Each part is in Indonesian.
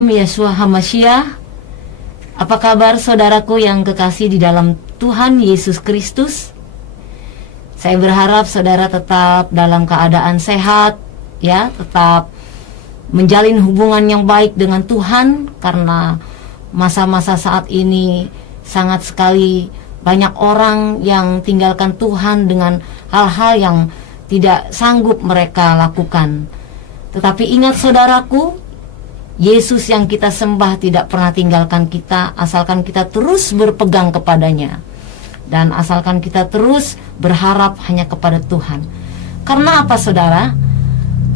Yeshua HaMashiach. Apa kabar saudaraku yang kekasih di dalam Tuhan Yesus Kristus? Saya berharap saudara tetap dalam keadaan sehat, ya, tetap menjalin hubungan yang baik dengan Tuhan, karena masa-masa saat ini sangat sekali banyak orang yang tinggalkan Tuhan dengan hal-hal yang tidak sanggup mereka lakukan. Tetapi ingat saudaraku, Yesus yang kita sembah tidak pernah tinggalkan kita, asalkan kita terus berpegang kepadanya, dan asalkan kita terus berharap hanya kepada Tuhan. Karena apa saudara?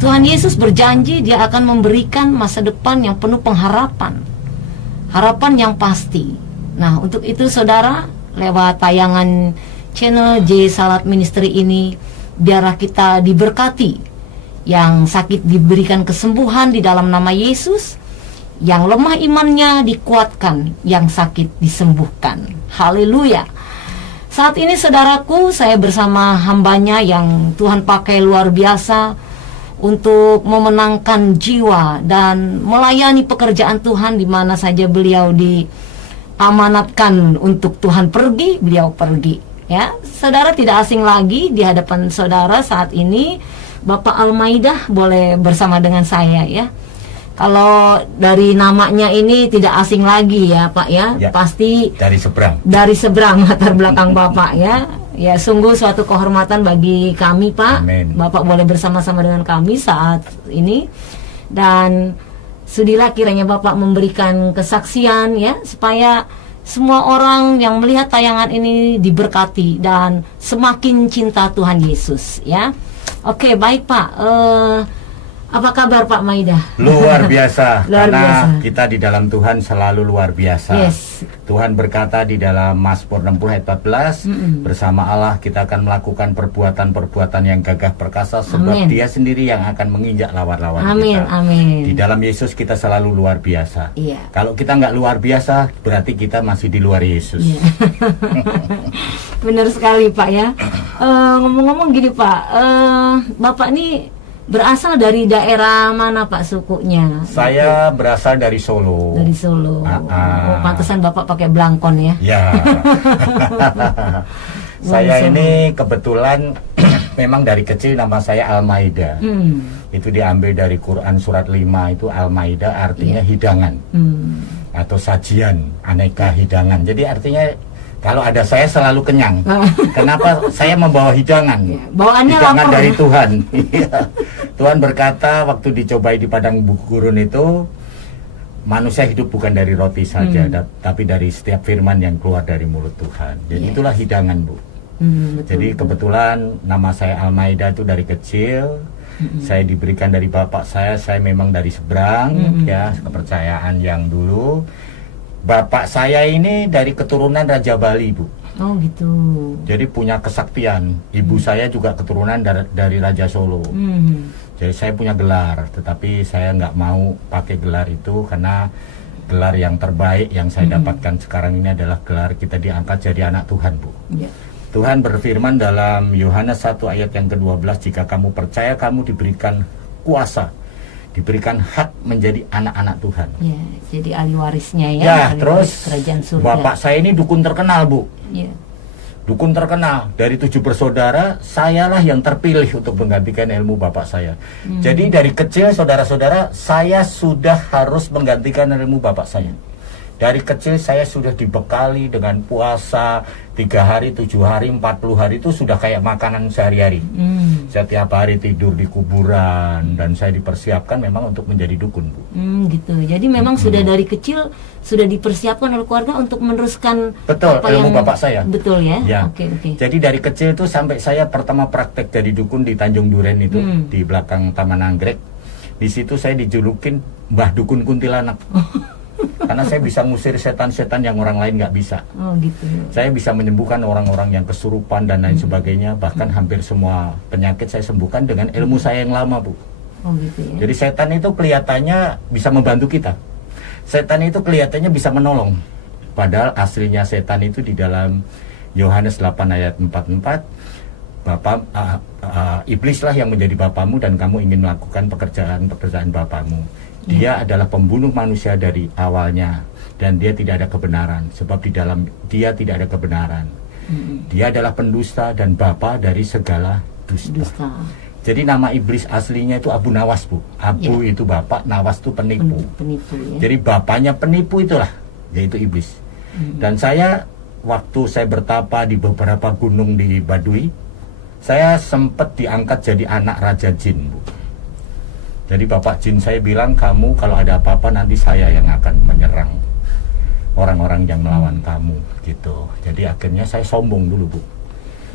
Tuhan Yesus berjanji Dia akan memberikan masa depan yang penuh pengharapan, harapan yang pasti. Nah, untuk itu saudara, lewat tayangan channel J Salat Ministry ini, biarlah kita diberkati. Yang sakit diberikan kesembuhan di dalam nama Yesus, yang lemah imannya dikuatkan, yang sakit disembuhkan. Haleluya. Saat ini saudaraku, saya bersama hambanya yang Tuhan pakai luar biasa untuk memenangkan jiwa dan melayani pekerjaan Tuhan di mana saja beliau diamanatkan untuk Tuhan pergi, beliau pergi. Ya, saudara tidak asing lagi di hadapan saudara saat ini. Bapak Almaidah boleh bersama dengan saya, ya. Kalau dari namanya ini tidak asing lagi ya Pak, ya, pasti dari seberang. Dari seberang latar belakang Bapak, ya. Ya, sungguh suatu kehormatan bagi kami Pak. Amin. Bapak boleh bersama-sama dengan kami saat ini, dan sudilah kiranya Bapak memberikan kesaksian, ya, supaya semua orang yang melihat tayangan ini diberkati dan semakin cinta Tuhan Yesus, ya. Oke, baik Pak. Apa kabar Pak Maidah? Luar biasa. Luar karena biasa. kita di dalam Tuhan selalu luar biasa. Yes. Tuhan berkata di dalam Mazmur 60 ayat 14, bersama Allah kita akan melakukan perbuatan-perbuatan yang gagah perkasa, sebab Amin. Dia sendiri yang akan menginjak lawan-lawan Amin, kita. amin. Di dalam Yesus kita selalu luar biasa. Iya. Kalau kita nggak luar biasa, berarti kita masih di luar Yesus. Iya. Benar sekali Pak, ya. Ngomong-ngomong gini Pak, Bapak ini berasal dari daerah mana Pak sukunya? Saya berasal dari Solo. Dari Solo. Oh, pantesan Bapak pakai blangkon, ya. Ya. Saya ini kebetulan memang dari kecil nama saya Almaida. Itu diambil dari Quran surat 5, itu Almaida artinya hidangan. Atau sajian, aneka hidangan. Jadi artinya kalau ada saya selalu kenyang. Kenapa? Saya membawa hidangan. Bawaannya hidangan lapar, dari ya? Tuhan. Tuhan berkata waktu dicobai di padang gurun itu, manusia hidup bukan dari roti saja, tapi dari setiap firman yang keluar dari mulut Tuhan. Jadi itulah hidangan, Bu. Betul, Jadi kebetulan nama saya Almaida itu dari kecil. Saya diberikan dari bapak saya memang dari seberang, ya, kepercayaan yang dulu. Bapak saya ini dari keturunan Raja Bali, Bu. Oh gitu. Jadi punya kesaktian. Ibu saya juga keturunan dari Raja Solo. Jadi saya punya gelar, tetapi saya nggak mau pakai gelar itu karena gelar yang terbaik yang saya dapatkan sekarang ini adalah gelar kita diangkat jadi anak Tuhan, Bu. Yeah. Tuhan berfirman dalam Yohanes 1 ayat yang ke-12, jika kamu percaya kamu diberikan kuasa, diberikan hak menjadi anak-anak Tuhan. Ya, jadi ahli warisnya, ya. Ya, ahli terus waris kerajaan surga. bapak saya ini dukun terkenal, Bu. Ya. Dukun terkenal. Dari 7 bersaudara, sayalah yang terpilih untuk menggantikan ilmu bapak saya. Jadi dari kecil, saudara-saudara, saya sudah harus menggantikan ilmu bapak saya. Dari kecil saya sudah dibekali dengan puasa 3 hari, 7 hari, 40 hari, itu sudah kayak makanan sehari-hari. Setiap hari tidur di kuburan, dan saya dipersiapkan memang untuk menjadi dukun, Bu. Gitu. Jadi memang sudah dari kecil sudah dipersiapkan oleh keluarga untuk meneruskan Betul, apa ilmu yang bapak saya. Betul, ya. Ya. Oke. Jadi dari kecil itu sampai saya pertama praktek jadi dukun di Tanjung Duren itu, di belakang Taman Anggrek. Di situ saya dijulukin Mbah Dukun Kuntilanak. Karena saya bisa ngusir setan-setan yang orang lain nggak bisa. Oh gitu. Saya bisa menyembuhkan orang-orang yang kesurupan dan lain sebagainya. Bahkan hampir semua penyakit saya sembuhkan dengan ilmu saya yang lama, Bu. Oh gitu, ya. Jadi setan itu kelihatannya bisa membantu kita. Setan itu kelihatannya bisa menolong. Padahal aslinya setan itu di dalam Yohanes 8 ayat 44, iblislah yang menjadi bapamu dan kamu ingin melakukan pekerjaan-pekerjaan bapamu. Dia adalah pembunuh manusia dari awalnya, dan dia tidak ada kebenaran, sebab di dalam dia tidak ada kebenaran. Dia adalah pendusta dan bapa dari segala dusta. Jadi nama iblis aslinya itu Abu Nawas, Bu. Abu itu bapak, Nawas itu penipu. Penipu ya. Jadi bapaknya penipu itulah, yaitu iblis. Dan saya waktu saya bertapa di beberapa gunung di Baduy, saya sempat diangkat jadi anak Raja Jin, Bu. Jadi Bapak Jin saya bilang, kamu kalau ada apa-apa nanti saya yang akan menyerang orang-orang yang melawan kamu, gitu. Jadi akhirnya saya sombong dulu, Bu.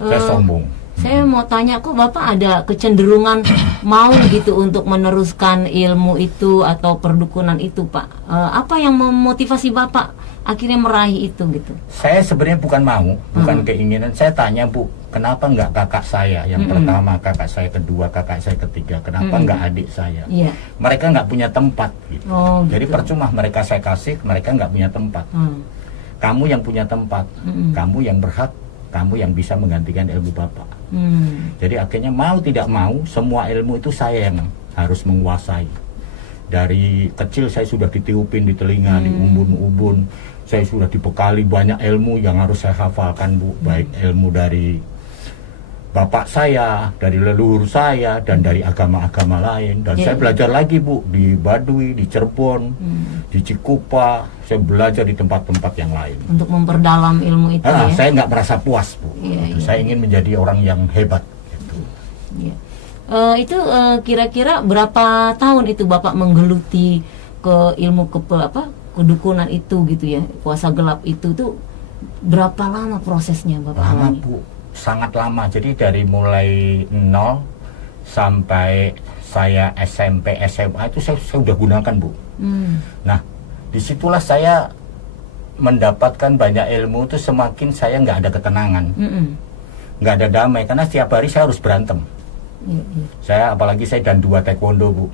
Saya sombong. Saya mau tanya, kok Bapak ada kecenderungan mau gitu untuk meneruskan ilmu itu atau perdukunan itu, Pak? Apa yang memotivasi Bapak akhirnya meraih itu gitu? Saya sebenarnya bukan mau, bukan keinginan. Saya tanya, Bu, kenapa nggak kakak saya yang pertama, kakak saya kedua, kakak saya ketiga, kenapa nggak adik saya? Iya. Mereka nggak punya tempat, gitu. Oh, Jadi gitu. percuma mereka saya kasih, mereka nggak punya tempat. Kamu yang punya tempat, kamu yang berhak, kamu yang bisa menggantikan ilmu Bapak. Jadi akhirnya mau tidak mau, semua ilmu itu saya yang harus menguasai. Dari kecil saya sudah ditiupin di telinga, di ubun-ubun. Saya sudah dibekali banyak ilmu yang harus saya hafalkan, Bu. Baik ilmu dari bapak saya, dari leluhur saya, dan dari agama-agama lain. Dan saya belajar lagi, Bu, di Baduy, di Cirebon, di Cikupa. Saya belajar di tempat-tempat yang lain. Untuk memperdalam ilmu itu ya? Saya nggak merasa puas, Bu. Saya ingin menjadi orang yang hebat. Gitu. Iya. Itu kira-kira berapa tahun itu Bapak menggeluti ke ilmu kedukunan itu gitu ya, kuasa gelap itu tuh berapa lama prosesnya Bapak Lama, alami? Bu, sangat lama. Jadi dari mulai 0 sampai saya SMP SMA itu saya udah gunakan, Bu. Nah, disitulah saya mendapatkan banyak ilmu. Itu semakin saya nggak ada ketenangan, nggak ada damai, karena setiap hari saya harus berantem. Saya apalagi saya dan 2 taekwondo, Bu.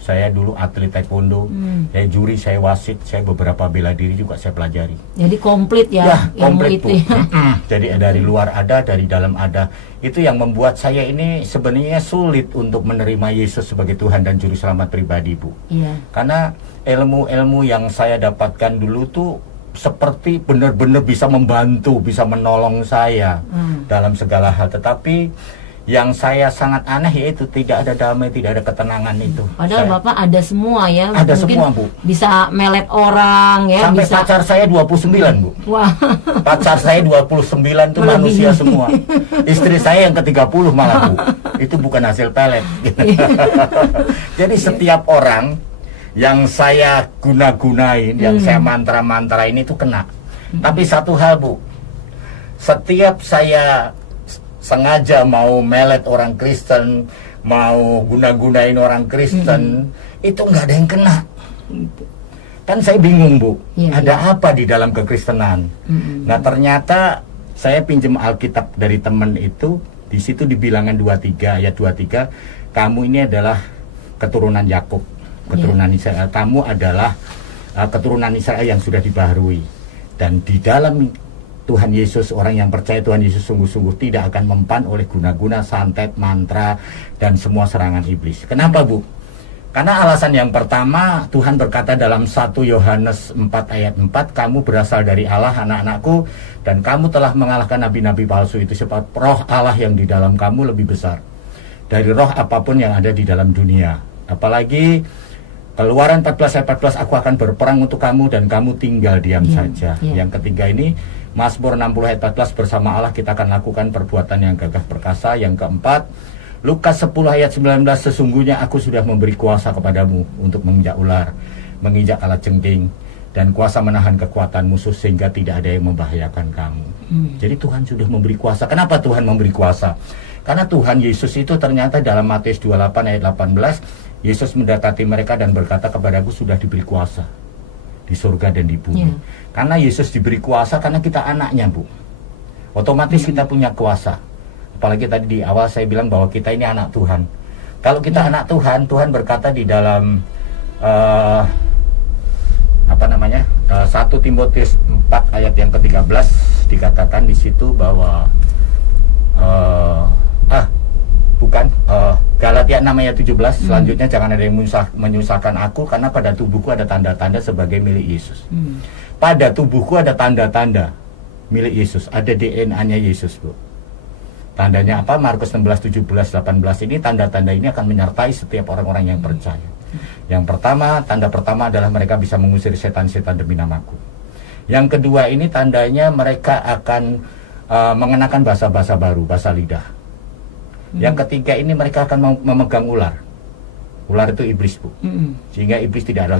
Saya dulu atlet taekwondo, saya juri, saya wasit, saya beberapa bela diri juga saya pelajari. Jadi komplit ya, ilmu komplit, itu. Bu. Jadi dari luar ada, dari dalam ada. Itu yang membuat saya ini sebenarnya sulit untuk menerima Yesus sebagai Tuhan dan Juru Selamat pribadi, Bu. Iya. Karena ilmu-ilmu yang saya dapatkan dulu tuh seperti benar-benar bisa membantu, bisa menolong saya dalam segala hal. Tetapi yang saya sangat aneh yaitu tidak ada damai, tidak ada ketenangan itu. Padahal Bapak ada semua ya. Ada mungkin semua, Bu. Bisa melet orang ya. Sampai bisa... pacar saya 29, Bu. Wah. Pacar saya 29 itu manusia semua. Istri saya yang ke-30 malah, Bu. Itu bukan hasil pelet. Jadi setiap orang yang saya guna-gunain, yang saya mantra-mantrain itu kena. Tapi satu hal, Bu. Setiap saya sengaja mau melet orang Kristen, mau guna-gunain orang Kristen, itu nggak ada yang kena. Kan saya bingung, Bu, ada apa di dalam kekristenan? Nah, ternyata saya pinjam Alkitab dari teman itu, di situ di Bilangan 23 ayat 23, kamu ini adalah keturunan Yakub, keturunan Israel. Kamu adalah keturunan Israel yang sudah dibaharui. Dan di dalam Tuhan Yesus, orang yang percaya Tuhan Yesus sungguh-sungguh tidak akan mempan oleh guna-guna, santet, mantra, dan semua serangan iblis. Kenapa, Bu? Karena alasan yang pertama, Tuhan berkata dalam 1 Yohanes 4 ayat 4, kamu berasal dari Allah, anak-anakku, dan kamu telah mengalahkan nabi-nabi palsu itu, sebab roh Allah yang di dalam kamu lebih besar dari roh apapun yang ada di dalam dunia. Apalagi Keluaran 14 ayat 14, aku akan berperang untuk kamu dan kamu tinggal diam saja. Yang ketiga ini, Mazmur 60 ayat 14, bersama Allah kita akan lakukan perbuatan yang gagah perkasa. Yang keempat, Lukas 10 ayat 19, sesungguhnya aku sudah memberi kuasa kepadamu untuk menginjak ular, menginjak kalajengking, dan kuasa menahan kekuatan musuh sehingga tidak ada yang membahayakan kamu. Jadi Tuhan sudah memberi kuasa. Kenapa Tuhan memberi kuasa? Karena Tuhan Yesus itu ternyata dalam Matius 28 ayat 18, Yesus mendekati mereka dan berkata, kepadaku sudah diberi kuasa di surga dan di bumi. Karena Yesus diberi kuasa karena kita anaknya, Bu. Otomatis kita punya kuasa. Apalagi tadi di awal saya bilang bahwa kita ini anak Tuhan. Kalau kita anak Tuhan, Tuhan berkata di dalam 1 Timotius 4 ayat yang ke-13 dikatakan di situ bahwa Galatia ayat 6 ayat 17 selanjutnya, jangan ada yang menyusahkan aku karena pada tubuhku ada tanda-tanda sebagai milik Yesus. Pada tubuhku ada tanda-tanda milik Yesus, ada DNA-nya Yesus, Bu. Tandanya apa? Markus 16, 17, 18 ini, tanda-tanda ini akan menyertai setiap orang-orang yang percaya. Yang pertama, tanda pertama adalah mereka bisa mengusir setan-setan demi namaku. Yang kedua ini tandanya mereka akan mengenakan bahasa-bahasa baru, bahasa lidah. Yang ketiga ini mereka akan memegang ular. Ular itu iblis, Bu. Sehingga iblis tidak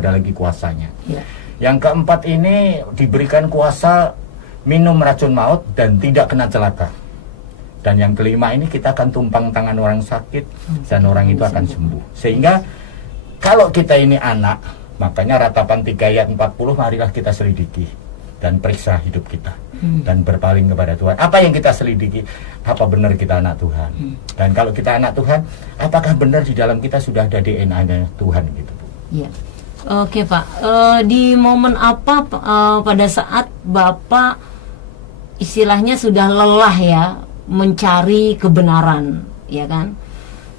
ada lagi kuasanya. Ya. Yang keempat ini diberikan kuasa minum racun maut dan tidak kena celaka. Dan yang kelima ini kita akan tumpang tangan orang sakit dan orang itu akan sembuh. Sehingga kalau kita ini anak, makanya Ratapan 3 ayat 40, marilah kita selidiki dan periksa hidup kita dan berpaling kepada Tuhan. Apa yang kita selidiki? Apa benar kita anak Tuhan? Dan kalau kita anak Tuhan, apakah benar di dalam kita sudah ada DNA-nya Tuhan gitu, Bu? Iya. Oke, Pak. Di momen apa pada saat Bapak istilahnya sudah lelah ya mencari kebenaran, ya kan?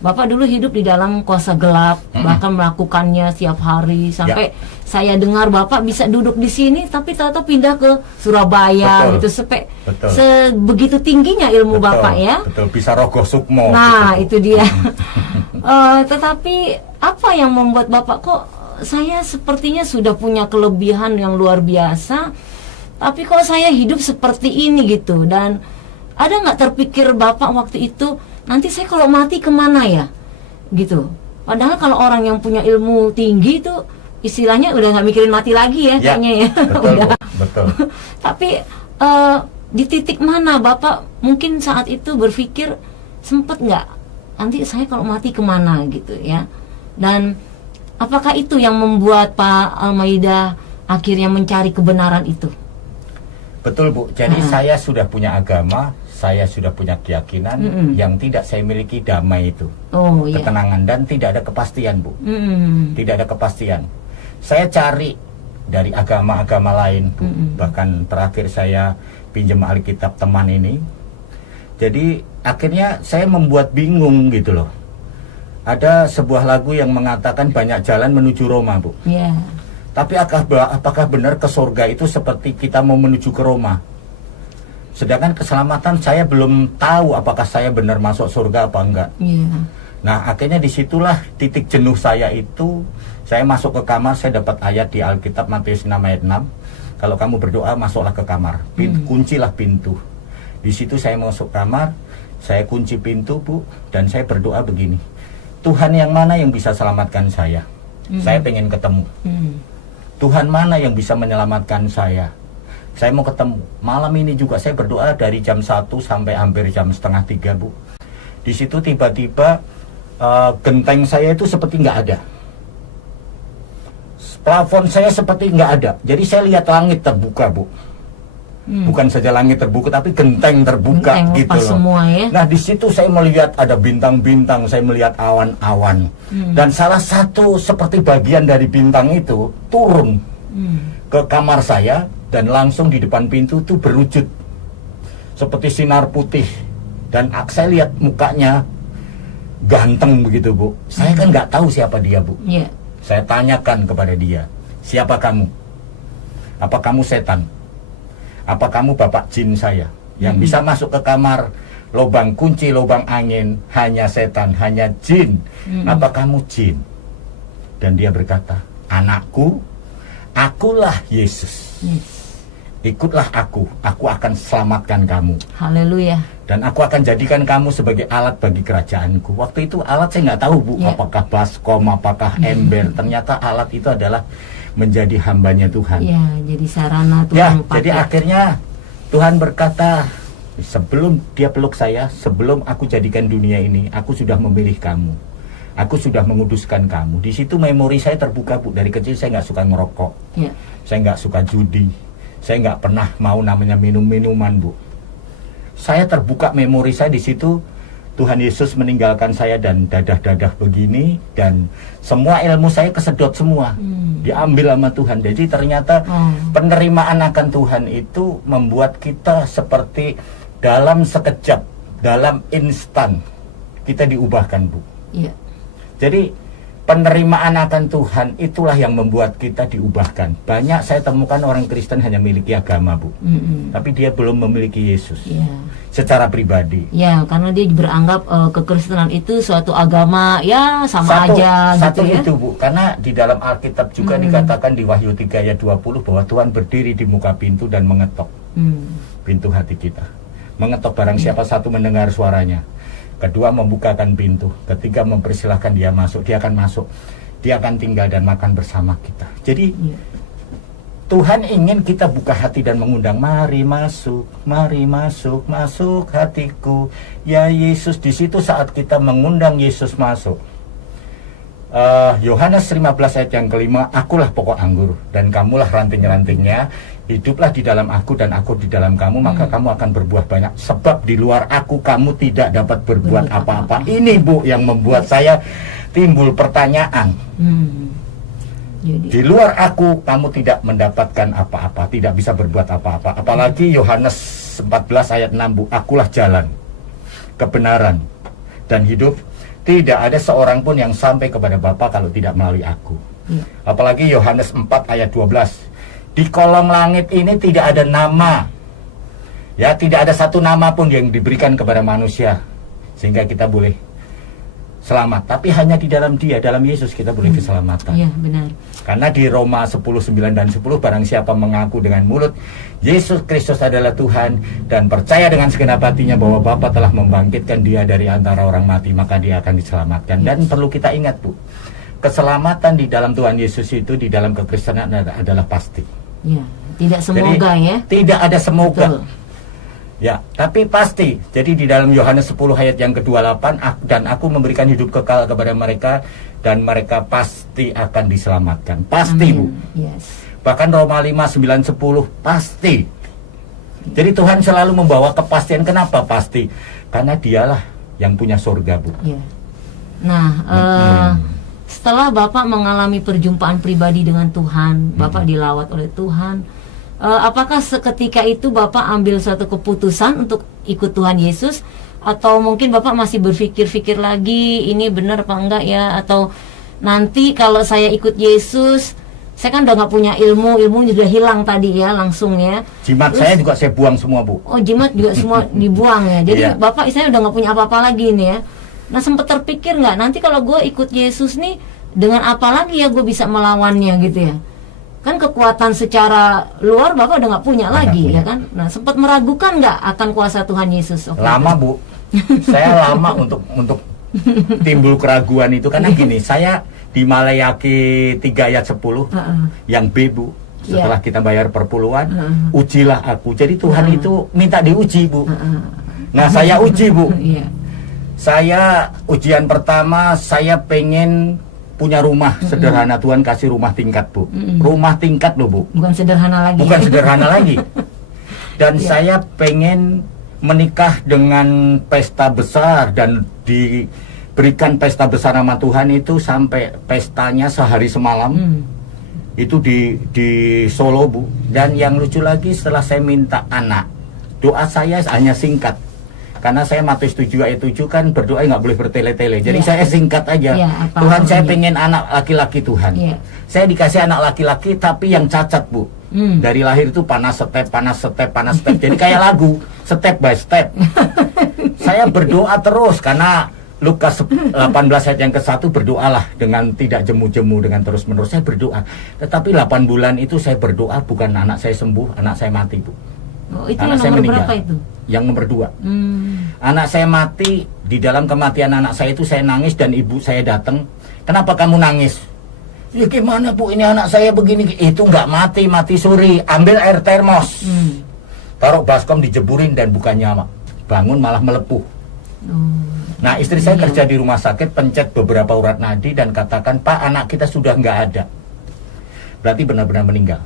Bapak dulu hidup di dalam kuasa gelap, bahkan melakukannya setiap hari sampai saya dengar Bapak bisa duduk di sini tapi ternyata pindah ke Surabaya. Betul. Gitu sebegitu tingginya ilmu Betul. Bapak ya. Betul, bisa rogoh sukmo. Nah, gitu, itu dia. Tetapi apa yang membuat Bapak kok saya sepertinya sudah punya kelebihan yang luar biasa, tapi kok saya hidup seperti ini gitu. Dan ada nggak terpikir Bapak waktu itu, nanti saya kalau mati kemana ya gitu? Padahal kalau orang yang punya ilmu tinggi itu istilahnya udah nggak mikirin mati lagi ya kayaknya ya. Betul, udah. betul. Tapi di titik mana Bapak mungkin saat itu berpikir, sempet nggak nanti saya kalau mati kemana gitu ya? Dan apakah itu yang membuat Pak Almaida akhirnya mencari kebenaran itu? Betul, Bu. Jadi saya sudah punya agama, saya sudah punya keyakinan yang tidak saya miliki damai itu. Oh, iya. Ketenangan dan tidak ada kepastian, Bu. Tidak ada kepastian. Saya cari dari agama-agama lain, Bu. Bahkan terakhir saya pinjam Alkitab teman ini. Jadi akhirnya saya membuat bingung gitu loh. Ada sebuah lagu yang mengatakan banyak jalan menuju Roma, Bu. Yeah. Tapi apakah benar ke surga itu seperti kita mau menuju ke Roma? Sedangkan keselamatan saya belum tahu apakah saya benar masuk surga apa enggak. Yeah. Nah, akhirnya disitulah titik jenuh saya itu. Saya masuk ke kamar, saya dapat ayat di Alkitab Matius 6 ayat 6. Kalau kamu berdoa, masuklah ke kamar. Kuncilah pintu. Di situ saya masuk kamar, saya kunci pintu, Bu, dan saya berdoa begini. Tuhan yang mana yang bisa selamatkan saya? Saya pengen ketemu. Tuhan mana yang bisa menyelamatkan saya? Saya mau ketemu. Malam ini juga saya berdoa dari jam 1 sampai hampir jam setengah 3, Bu. Di situ tiba-tiba genteng saya itu seperti nggak ada. Plafon saya seperti nggak ada. Jadi saya lihat langit terbuka, Bu. Bukan saja langit terbuka, tapi genteng terbuka, Genteng gitu loh. Semua, ya? Nah, di situ saya melihat ada bintang-bintang, saya melihat awan-awan. Dan salah satu seperti bagian dari bintang itu turun ke kamar saya dan langsung di depan pintu itu berwujud seperti sinar putih. Dan saya lihat mukanya ganteng begitu, Bu. Saya kan nggak tahu siapa dia, Bu. Yeah. Saya tanyakan kepada dia, siapa kamu? Apa kamu setan? Apa kamu bapak jin saya yang bisa masuk ke kamar, lubang kunci, lubang angin, hanya setan, hanya jin? Apa kamu jin? Dan dia berkata, anakku, akulah Yesus. Ikutlah aku akan selamatkan kamu. Haleluya. Dan aku akan jadikan kamu sebagai alat bagi kerajaanku. Waktu itu alat saya nggak tahu, Bu, apakah baskom, apakah ember. Ternyata alat itu adalah menjadi hambanya Tuhan. Ya, jadi sarana Tuhan. Ya, jadi akhirnya Tuhan berkata, sebelum dia peluk saya, sebelum aku jadikan dunia ini, aku sudah memilih kamu. Aku sudah menguduskan kamu. Di situ memori saya terbuka, Bu. Dari kecil saya nggak suka ngerokok. Ya. Saya nggak suka judi. Saya nggak pernah mau namanya minum-minuman, Bu. Saya terbuka memori saya di situ. Tuhan Yesus meninggalkan saya dan dadah-dadah begini, dan semua ilmu saya kesedot semua, diambil sama Tuhan. Jadi ternyata penerimaan akan Tuhan itu membuat kita seperti dalam sekejap, dalam instan kita diubahkan, Bu. Iya. Jadi penerimaan akan Tuhan itulah yang membuat kita diubahkan. Banyak saya temukan orang Kristen hanya memiliki agama, Bu. Tapi dia belum memiliki Yesus. Iya. Secara pribadi. Ya, karena dia beranggap kekristenan itu suatu agama ya sama aja satu gitu ya. itu, Bu. Karena di dalam Alkitab juga dikatakan di Wahyu 3 ayat 20 bahwa Tuhan berdiri di muka pintu dan mengetok pintu hati kita. Mengetok barang siapa satu mendengar suaranya. Kedua, membukakan pintu. Ketiga, mempersilahkan dia masuk. Dia akan masuk. Dia akan tinggal dan makan bersama kita. Jadi Tuhan ingin kita buka hati dan mengundang, mari masuk, masuk hatiku. Ya Yesus, di situ saat kita mengundang Yesus masuk. Yohanes 15 ayat yang kelima, akulah pokok anggur dan kamulah ranting-rantingnya. Hiduplah di dalam aku dan aku di dalam kamu, maka kamu akan berbuah banyak. Sebab di luar aku kamu tidak dapat berbuat apa-apa. Ini, Bu, yang membuat saya timbul pertanyaan. Jadi, Di luar aku kamu tidak mendapatkan apa-apa, tidak bisa berbuat apa-apa. Apalagi Yohanes 14 ayat 6, Bu, akulah jalan, kebenaran, dan hidup. Tidak ada seorang pun yang sampai kepada Bapa kalau tidak melalui aku. Apalagi Yohanes 4 ayat 12. Di kolong langit ini tidak ada nama. Ya, tidak ada satu nama pun yang diberikan kepada manusia sehingga kita boleh selamat. Tapi hanya di dalam Dia, dalam Yesus kita boleh keselamatan. iya benar. Karena di Roma 10:9 dan 10, barang siapa mengaku dengan mulut Yesus Kristus adalah Tuhan dan percaya dengan segenap hatinya bahwa Bapa telah membangkitkan dia dari antara orang mati, maka dia akan diselamatkan. Dan perlu kita ingat, Bu, keselamatan di dalam Tuhan Yesus itu di dalam kekristenan adalah pasti. Ya, tidak semoga. Jadi, ya. tidak ada semoga. Betul. Ya, tapi pasti. Jadi di dalam Yohanes 10 ayat yang ke-28, dan aku memberikan hidup kekal kepada mereka dan mereka pasti akan diselamatkan. Pasti, Bu. Yes. Bahkan Roma 5, 9, 10 pasti. Jadi Tuhan selalu membawa kepastian. Kenapa pasti? Karena Dialah yang punya surga, Bu. Ya. Nah, setelah Bapak mengalami perjumpaan pribadi dengan Tuhan, Bapak dilawat oleh Tuhan, apakah seketika itu Bapak ambil suatu keputusan untuk ikut Tuhan Yesus, atau mungkin Bapak masih berpikir-pikir lagi ini benar apa enggak ya, atau nanti kalau saya ikut Yesus, saya kan udah nggak punya ilmu juga hilang tadi ya langsung ya. Jimat saya juga saya buang semua, Bu. Oh, jimat juga semua dibuang ya. Jadi Iya. Bapak saya udah nggak punya apa-apa lagi nih ya. Nah, sempat terpikir nggak nanti kalau gue ikut Yesus nih, dengan apa lagi ya gue bisa melawannya gitu ya? Kan kekuatan secara luar Bapak udah nggak punya lagi. Ya kan? Nah, sempat meragukan nggak akan kuasa Tuhan Yesus? Lama, Bu. Saya lama untuk timbul keraguan itu karena gini, saya di Malayaki 3 ayat 10 yang B, Bu. Setelah kita bayar perpuluhan, ujilah aku. Jadi Tuhan itu minta diuji, Bu. Nah, saya uji, Bu. Iya. Saya ujian pertama, saya pengen punya rumah sederhana. Tuhan kasih rumah tingkat, Bu. Rumah tingkat loh, Bu. Bukan sederhana lagi. Bukan sederhana lagi. Dan saya pengen menikah dengan pesta besar dan diberikan pesta besar sama Tuhan itu sampai pestanya sehari semalam. Itu di Solo, Bu. Dan yang lucu lagi, setelah saya minta anak, doa saya hanya singkat. Karena saya Matius 7 ayat 7 kan berdoa nggak boleh bertele-tele. Jadi saya singkat aja. Tuhan, saya pengen anak laki-laki, Tuhan. Saya dikasih anak laki-laki tapi yang cacat, Bu. Dari lahir itu panas step. Jadi kayak lagu, step by step. Saya berdoa terus karena Lukas 18 ayat yang ke-1, berdoalah dengan tidak jemu-jemu, dengan terus-menerus. Saya berdoa. Tetapi 8 bulan itu saya berdoa bukan anak saya sembuh, anak saya mati, Bu. Oh, itu anak yang saya nomor meninggal. berapa itu? Yang nomor 2. Anak saya mati. Di dalam kematian anak saya itu saya nangis dan ibu saya datang. Kenapa kamu nangis? Ya gimana, Bu, ini anak saya begini. Itu nggak mati suri. Ambil air termos, taruh baskom, dijeburin dan bukan nyala. Bangun malah melepuh. Nah, istri saya kerja di rumah sakit, pencet beberapa urat nadi dan katakan, Pak, anak kita sudah nggak ada. Berarti benar-benar meninggal.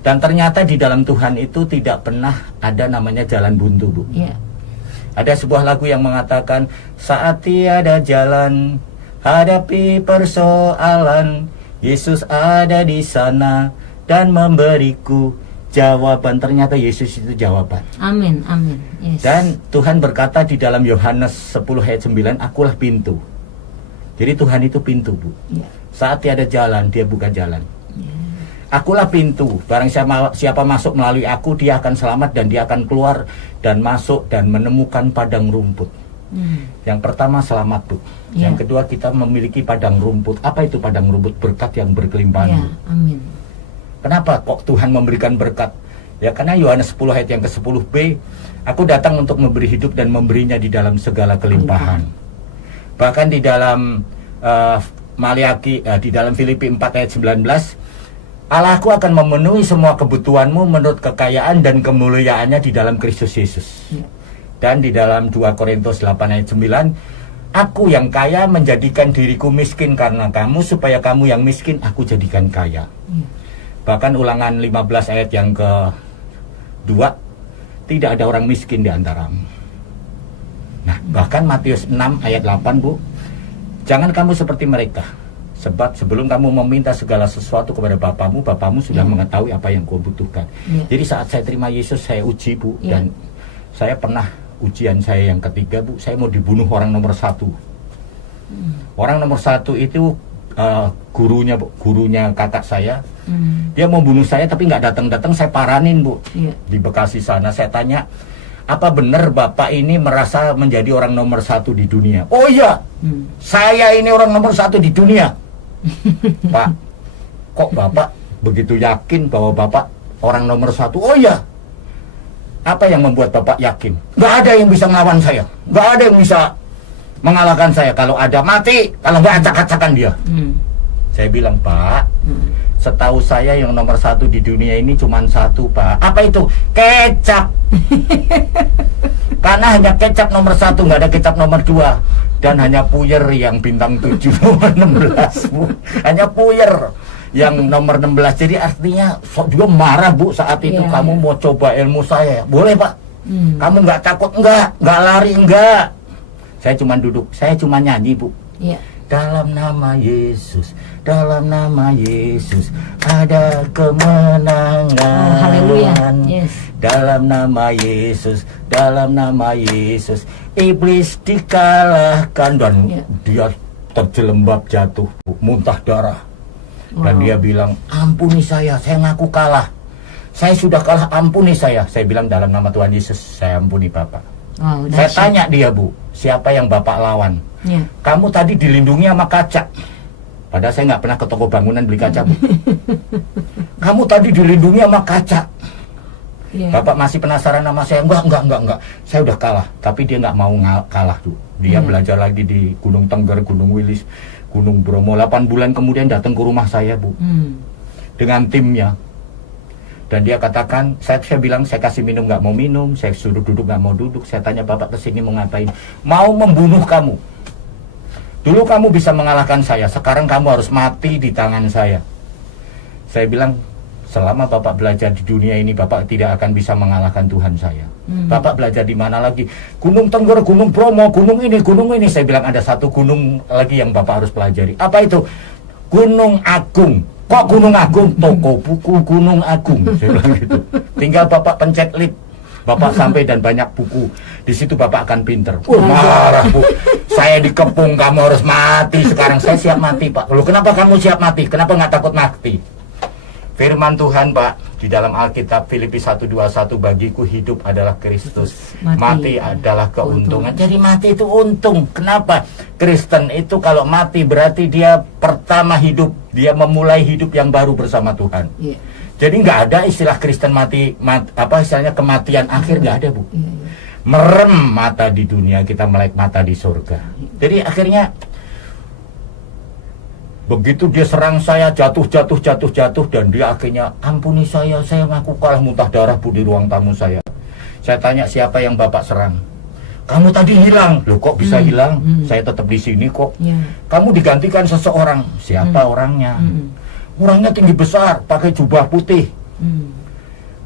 Dan ternyata di dalam Tuhan itu tidak pernah ada namanya jalan buntu, Bu. Ada sebuah lagu yang mengatakan, saat tiada jalan, hadapi persoalan, Yesus ada di sana dan memberiku jawaban, ternyata Yesus itu jawaban. Amin, amin. Yes. Dan Tuhan berkata di dalam Yohanes 10 ayat 9, akulah pintu. Jadi Tuhan itu pintu, Bu. Ya. Saat tiada jalan, dia buka jalan. Akulah pintu, barang siapa masuk melalui aku, dia akan selamat dan dia akan keluar dan masuk dan menemukan padang rumput. Yang pertama selamat, Bu. Yang kedua kita memiliki padang rumput. Apa itu padang rumput? Berkat yang berkelimpahan. Ya, amin. Kenapa kok Tuhan memberikan berkat? Ya karena Yohanes 10 ayat yang ke-10b, aku datang untuk memberi hidup dan memberinya di dalam segala kelimpahan. Bahkan di dalam di dalam Filipi 4 ayat 19, Allahku akan memenuhi semua kebutuhanmu menurut kekayaan dan kemuliaannya di dalam Kristus Yesus. Dan di dalam 2 Korintus 8 ayat 9, aku yang kaya menjadikan diriku miskin karena kamu, supaya kamu yang miskin aku jadikan kaya. Bahkan Ulangan 15 ayat yang ke-2, tidak ada orang miskin di antaramu. Nah, bahkan Matius 6 ayat 8, Bu, jangan kamu seperti mereka, sebab sebelum kamu meminta segala sesuatu kepada Bapamu, Bapamu sudah mengetahui apa yang kau butuhkan. Jadi saat saya terima Yesus, saya uji, Bu, dan saya pernah ujian saya yang ketiga, Bu, saya mau dibunuh orang nomor 1. Orang nomor 1 itu gurunya kakak saya. Dia mau bunuh saya tapi nggak datang-datang, saya paranin, Bu. Di Bekasi sana saya tanya, apa benar Bapak ini merasa menjadi orang nomor 1 di dunia? Oh iya, saya ini orang nomor 1 di dunia. Pak, kok Bapak begitu yakin bahwa Bapak orang nomor 1? Oh iya. Apa yang membuat Bapak yakin? Nggak ada yang bisa melawan saya, nggak ada yang bisa mengalahkan saya. Kalau ada mati, kalau nggak acak-acakan dia. Saya bilang, Pak, setahu saya yang nomor 1 di dunia ini cuma 1, Pak. Apa itu? Kecap. Karena hanya kecap nomor 1, nggak ada kecap nomor 2. Dan hanya puyer yang bintang 7 nomor 16, Bu. Hanya puyer yang nomor 16. Jadi artinya juga marah, Bu, saat itu. Kamu mau coba ilmu saya? Boleh, Pak. Kamu nggak takut? Nggak lari? Nggak. Saya cuma duduk, saya cuma nyanyi, Bu. Dalam nama Yesus, dalam nama Yesus ada kemenangan. Haleluya. Yes. Dalam nama Yesus, dalam nama Yesus iblis dikalahkan. Dan dia terjelembab jatuh, Bu, muntah darah. Dan dia bilang, ampuni saya ngaku kalah. Saya sudah kalah, ampuni saya. Saya bilang, dalam nama Tuhan Yesus, saya ampuni Bapak. Saya tanya dia, Bu, siapa yang Bapak lawan? Kamu tadi dilindungi sama kaca. Padahal saya nggak pernah ke toko bangunan beli kaca, Bu. Kamu tadi dilindungi sama kaca. Bapak masih penasaran sama saya? Enggak. Saya udah kalah. Tapi dia nggak mau kalah, tuh. Dia belajar lagi di Gunung Tengger, Gunung Wilis, Gunung Bromo. 8 bulan kemudian datang ke rumah saya, Bu. Dengan timnya. Dan dia katakan, saya bilang, saya kasih minum nggak mau minum, saya suruh duduk nggak mau duduk. Saya tanya, Bapak kesini mau ngapain? Mau membunuh kamu. Dulu kamu bisa mengalahkan saya, sekarang kamu harus mati di tangan saya. Saya bilang, selama Bapak belajar di dunia ini, Bapak tidak akan bisa mengalahkan Tuhan saya. Bapak belajar di mana lagi? Gunung Tengger, Gunung Bromo, gunung ini. Saya bilang, ada satu gunung lagi yang Bapak harus pelajari. Apa itu? Gunung Agung. Kok Gunung Agung? Toko buku Gunung Agung. Saya bilang gitu. Tinggal Bapak pencet lip, Bapak sampai dan banyak buku. Di situ Bapak akan pinter. Marah, Bu. Saya dikepung, kamu harus mati. Sekarang saya siap mati, Pak. Loh, kenapa kamu siap mati? Kenapa nggak takut mati? Firman Tuhan, Pak, di dalam Alkitab Filipi 1:21, bagiku hidup adalah Kristus, mati adalah keuntungan. Jadi mati itu untung. Kenapa? Kristen itu kalau mati berarti dia pertama hidup, dia memulai hidup yang baru bersama Tuhan. Jadi nggak ada istilah Kristen mati, apa istilahnya kematian akhir, nggak ada, Bu. Merem mata di dunia, kita melek mata di surga. Jadi akhirnya begitu dia serang saya, jatuh, dan dia akhirnya, ampuni saya ngaku kalah, muntah darah, Bu, di ruang tamu saya. Saya tanya, siapa yang Bapak serang? Kamu tadi hilang. Loh, kok bisa hilang? Saya tetap di sini kok. Kamu digantikan seseorang. Siapa orangnya? Orangnya tinggi besar, pakai jubah putih.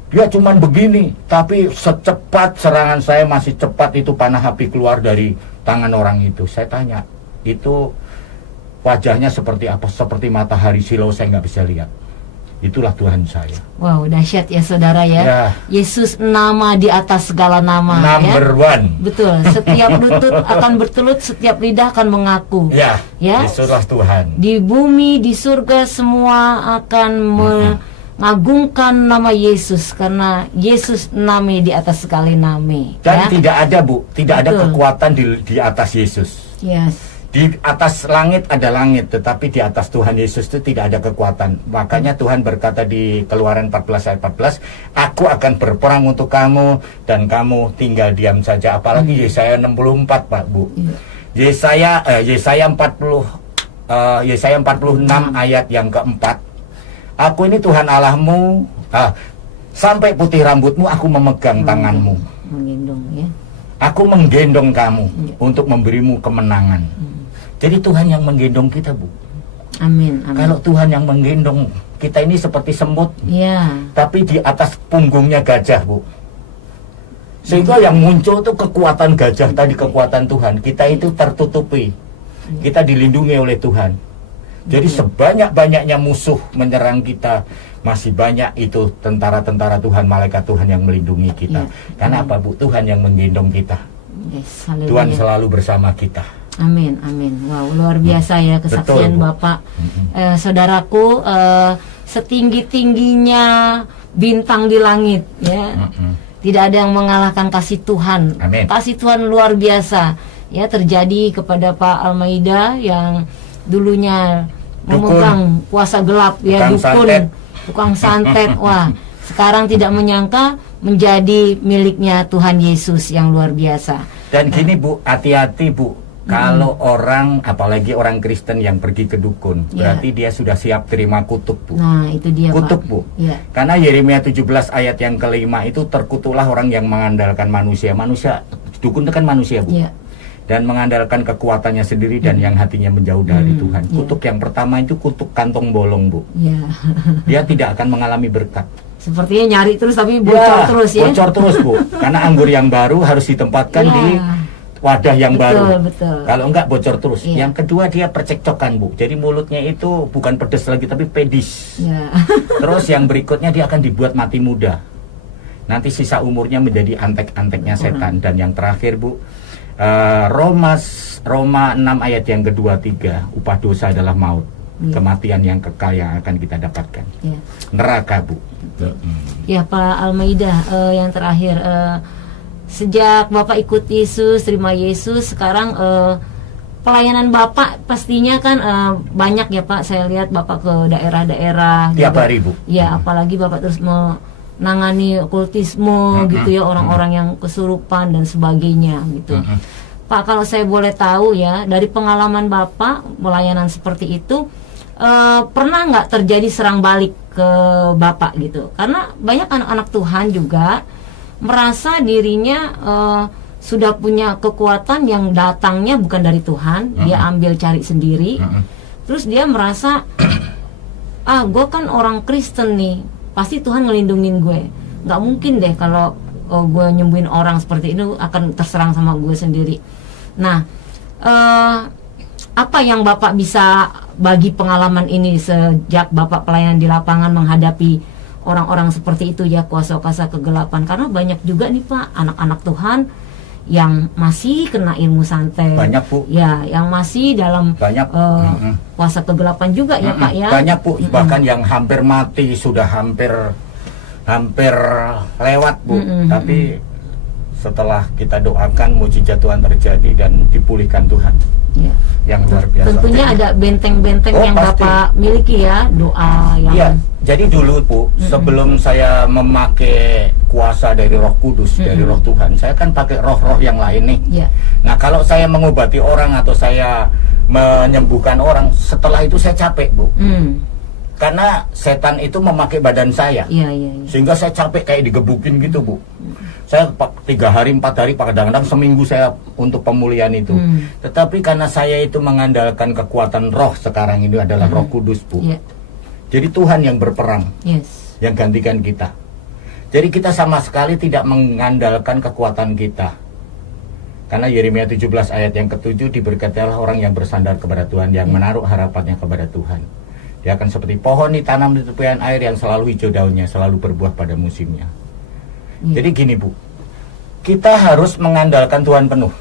Dia cuman begini, tapi secepat serangan saya, masih cepat itu panah api keluar dari tangan orang itu. Saya tanya, itu wajahnya seperti apa? Seperti matahari silau, saya nggak bisa lihat. itulah Tuhan saya. Wow, dahsyat ya saudara ya. Ya. Yesus nama di atas segala nama Number ya. one. Betul, setiap lutut akan bertelut, setiap lidah akan mengaku. Ya, Ya. Yesuslah Tuhan. Di bumi, di surga semua akan mengagungkan nama Yesus karena Yesus name di atas segala name. Dan ya. tidak ada tidak ada Betul. kekuatan di atas Yesus. Yes. Di atas langit ada langit, tetapi di atas Tuhan Yesus itu tidak ada kekuatan. Makanya Tuhan berkata di Keluaran 14 ayat 14, aku akan berperang untuk kamu dan kamu tinggal diam saja. Apalagi Yesaya 64, Pak, Bu. Yesaya 46 ayat yang keempat. Aku ini Tuhan Allahmu, sampai putih rambutmu aku memegang tanganmu. Menggendong ya. Aku menggendong kamu untuk memberimu kemenangan. Jadi Tuhan yang menggendong kita, Bu. Amin, amin. Kalau Tuhan yang menggendong kita ini seperti semut, Ya. tapi di atas punggungnya gajah, Bu. Sehingga yang muncul itu kekuatan gajah tadi, kekuatan Tuhan. Kita itu tertutupi. Kita dilindungi oleh Tuhan. Jadi sebanyak-banyaknya musuh menyerang kita, masih banyak itu tentara-tentara Tuhan, malaikat Tuhan yang melindungi kita. Ya. Karena apa, Bu? Tuhan yang menggendong kita. Yes, haleluya. Tuhan selalu bersama kita. Amin, amin. Wow, luar biasa ya kesaksian Betul, Bu. Bapak. Saudaraku, setinggi-tingginya bintang di langit ya. Tidak ada yang mengalahkan kasih Tuhan. Amin. Kasih Tuhan luar biasa ya terjadi kepada Pak Almaida yang dulunya memegang kuasa gelap ya, tukang santet. Wah, sekarang tidak menyangka menjadi miliknya Tuhan Yesus yang luar biasa. Dan gini, Bu, hati-hati, Bu. Kalau orang, apalagi orang Kristen yang pergi ke dukun, berarti dia sudah siap terima kutuk, Bu. Nah, itu dia, Kutuk, Pak. Bu. Ya. Karena Yeremia 17 ayat yang kelima itu, terkutuklah orang yang mengandalkan manusia. Dukun itu kan manusia, Bu. Ya. Dan mengandalkan kekuatannya sendiri dan yang hatinya menjauh dari Tuhan. Ya. Kutuk yang pertama itu kutuk kantong bolong, Bu. Ya. Dia tidak akan mengalami berkat. Sepertinya nyari terus tapi bocor terus ya. Bocor terus, Bu. Karena anggur yang baru harus ditempatkan Ya. di wadah yang baru. Betul. Kalau enggak bocor terus. Iya. Yang kedua dia percekcokan, Bu. Jadi mulutnya itu bukan pedes lagi tapi pedis. Ya. Terus yang berikutnya dia akan dibuat mati muda. Nanti sisa umurnya menjadi antek-anteknya setan. Dan yang terakhir, Bu, Roma 6 ayat yang kedua 3, upah dosa adalah maut. Kematian yang kekal yang akan kita dapatkan. Ya. Neraka, Bu. Ya, Pak Almaida, yang terakhir, sejak Bapak ikut Yesus, terima Yesus, sekarang pelayanan Bapak pastinya kan banyak ya Pak. Saya lihat Bapak ke daerah-daerah. Tiap juga. hari, Bu. Ya, apalagi Bapak terus menangani okultisme gitu ya, orang-orang yang kesurupan dan sebagainya gitu. Pak, kalau saya boleh tahu ya, dari pengalaman Bapak pelayanan seperti itu, pernah nggak terjadi serang balik ke Bapak gitu? Karena banyak anak-anak Tuhan juga merasa dirinya sudah punya kekuatan yang datangnya bukan dari Tuhan, dia ambil cari sendiri. Terus dia merasa, gue kan orang Kristen nih, pasti Tuhan ngelindungin gue. Nggak mungkin deh kalau gue nyembuhin orang seperti itu akan terserang sama gue sendiri. Nah, apa yang Bapak bisa bagi pengalaman ini sejak Bapak pelayanan di lapangan menghadapi orang-orang seperti itu ya, kuasa-kuasa kegelapan? Karena banyak juga nih Pak anak-anak Tuhan yang masih kena ilmu santet. Banyak, Bu. Ya, yang masih dalam Banyak. kuasa kegelapan juga ya Pak ya. Banyak, Bu. Bahkan yang hampir mati, sudah hampir lewat, Bu. Tapi setelah kita doakan, mujizat Tuhan terjadi dan dipulihkan Tuhan. Ya. Yang luar biasa. Tentunya ada benteng-benteng yang pasti. Bapak miliki ya, doa yang Iya, jadi dulu, Bu, sebelum saya memakai kuasa dari Roh Kudus, dari Roh Tuhan, saya kan pakai roh-roh yang lain nih. ya. Nah, kalau saya mengobati orang atau saya menyembuhkan orang, setelah itu saya capek, Bu. Karena setan itu memakai badan saya. Iya, iya, iya. Sehingga saya capek kayak digebukin gitu, Bu. Saya 3 hari, 4 hari, kadang-kadang seminggu saya untuk pemulihan itu. Tetapi karena saya itu mengandalkan kekuatan roh sekarang ini adalah Roh Kudus, Bu. Iya. Jadi Tuhan yang berperang, Yes. yang gantikan kita. Jadi kita sama sekali tidak mengandalkan kekuatan kita. Karena Yeremia 17 ayat yang ke-7, diberkatilah orang yang bersandar kepada Tuhan, yang menaruh harapannya kepada Tuhan. Dia akan seperti pohon ditanam di tepian air yang selalu hijau daunnya, selalu berbuah pada musimnya. Jadi gini Bu, kita harus mengandalkan Tuhan penuh.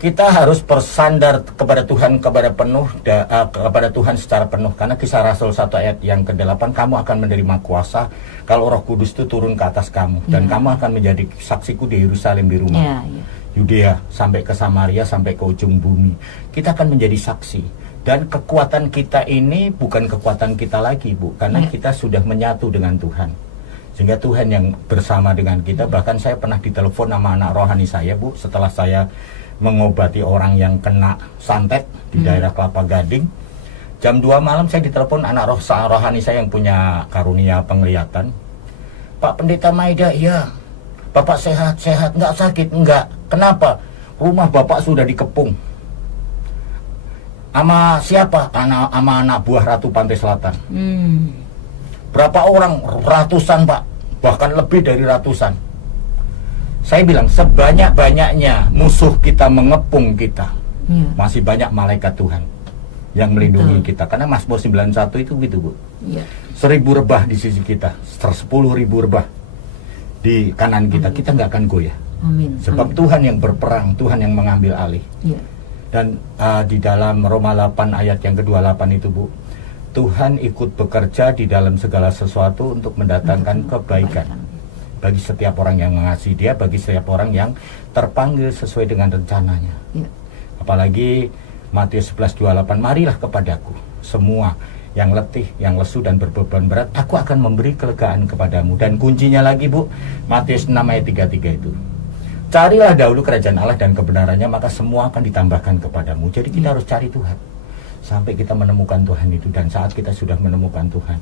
Kita harus bersandar kepada Tuhan kepada Tuhan secara penuh. Karena Kisah Rasul 1 ayat yang ke-8, kamu akan menerima kuasa kalau Roh Kudus itu turun ke atas kamu, dan kamu akan menjadi saksiku di Yerusalem, di rumah Yudea, sampai ke Samaria, sampai ke ujung bumi. Kita akan menjadi saksi. Dan kekuatan kita ini bukan kekuatan kita lagi Bu, karena kita sudah menyatu dengan Tuhan. Sehingga Tuhan yang bersama dengan kita. Bahkan saya pernah ditelepon sama anak rohani saya Bu, setelah saya mengobati orang yang kena santet di daerah Kelapa Gading. Jam 2 malam saya ditelepon anak rohani saya yang punya karunia penglihatan. Pak Pendeta Maida, iya Bapak sehat, nggak sakit, enggak. Kenapa? Rumah Bapak sudah dikepung. Sama siapa? Sama anak buah Ratu Pantai Selatan. Berapa orang? Ratusan Pak, bahkan lebih dari ratusan. Saya bilang sebanyak-banyaknya musuh kita mengepung kita, masih banyak malaikat Tuhan yang melindungi kita. Karena Mazmur 91 itu gitu Bu, 1000 rebah di sisi kita, 10.000 rebah di kanan kita, kita nggak akan goyah. Sebab Tuhan yang berperang, Tuhan yang mengambil alih. Dan di dalam Roma 8 ayat yang ke-28 itu Bu, Tuhan ikut bekerja di dalam segala sesuatu untuk mendatangkan kebaikan bagi setiap orang yang mengasihi Dia, bagi setiap orang yang terpanggil sesuai dengan rencananya. Apalagi Matius 11:28, marilah kepadaku semua yang letih, yang lesu dan berbeban berat, aku akan memberi kelegaan kepadamu. Dan kuncinya lagi Bu, Matius 6 ayat 33 itu, carilah dahulu kerajaan Allah dan kebenarannya, maka semua akan ditambahkan kepadamu. Jadi kita harus cari Tuhan sampai kita menemukan Tuhan itu. Dan saat kita sudah menemukan Tuhan,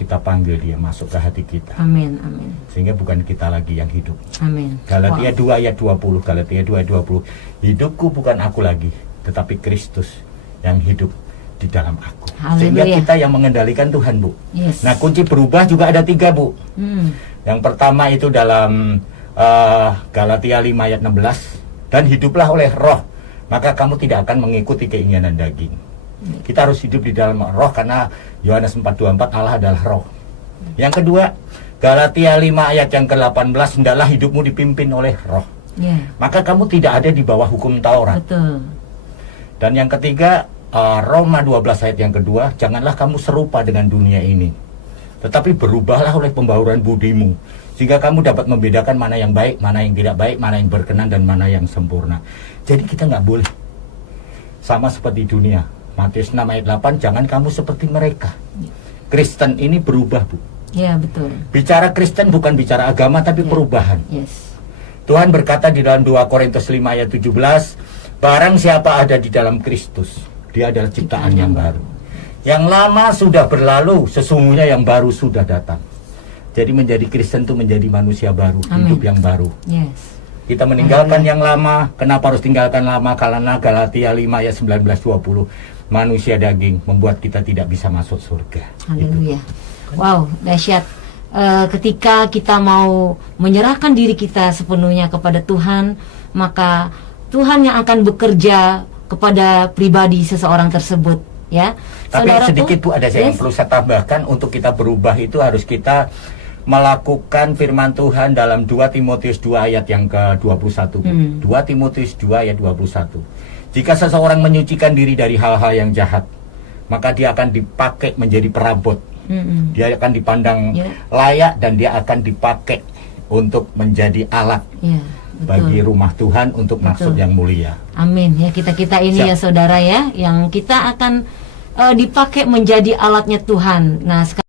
kita panggil Dia masuk ke hati kita. Amin. Sehingga bukan kita lagi yang hidup. Amin. Galatia 2 ayat 20, Galatia 2 ayat 20, hidupku bukan aku lagi, tetapi Kristus yang hidup di dalam aku. Sehingga kita yang mengendalikan Tuhan Bu. Nah kunci berubah juga ada 3 Bu. Yang pertama itu dalam Galatia 5 ayat 16, dan hiduplah oleh roh, maka kamu tidak akan mengikuti keinginan daging. Kita harus hidup di dalam roh, karena Yohanes 4:24 Allah adalah roh. Yang kedua, Galatia 5 ayat yang ke-18, hendaklah hidupmu dipimpin oleh roh, maka kamu tidak ada di bawah hukum Taurat. Dan yang ketiga, Roma 12 ayat yang kedua, janganlah kamu serupa dengan dunia ini, tetapi berubahlah oleh pembauran budimu, sehingga kamu dapat membedakan mana yang baik, mana yang tidak baik, mana yang berkenan, dan mana yang sempurna. Jadi kita nggak boleh sama seperti dunia. Matius 6 ayat 8, jangan kamu seperti mereka. Kristen ini berubah Bu. Betul. Bicara Kristen bukan bicara agama, tapi perubahan. Tuhan berkata di dalam 2 Korintus 5 ayat 17, barang siapa ada di dalam Kristus, dia adalah ciptaan yang baru. Yang lama sudah berlalu, sesungguhnya yang baru sudah datang. Jadi menjadi Kristen itu menjadi manusia baru, hidup yang baru. Kita meninggalkan yang lama. Kenapa harus tinggalkan lama? Karena Galatia 5 ayat 19-20, manusia daging membuat kita tidak bisa masuk surga. Haleluya. Wow, dahsyat. Ketika kita mau menyerahkan diri kita sepenuhnya kepada Tuhan, maka Tuhan yang akan bekerja kepada pribadi seseorang tersebut, ya. Tapi sedikit Bu, ada yang perlu saya tambahkan. Untuk kita berubah itu harus kita melakukan firman Tuhan dalam 2 Timotius 2 ayat yang ke-21. 2 Timotius 2 ayat 21. Jika seseorang menyucikan diri dari hal-hal yang jahat, maka dia akan dipakai menjadi perabot. Dia akan dipandang layak, dan dia akan dipakai untuk menjadi alat bagi rumah Tuhan untuk maksud yang mulia. Amin. Ya, kita ini ya saudara ya, yang kita akan dipakai menjadi alatnya Tuhan. Nah, sekarang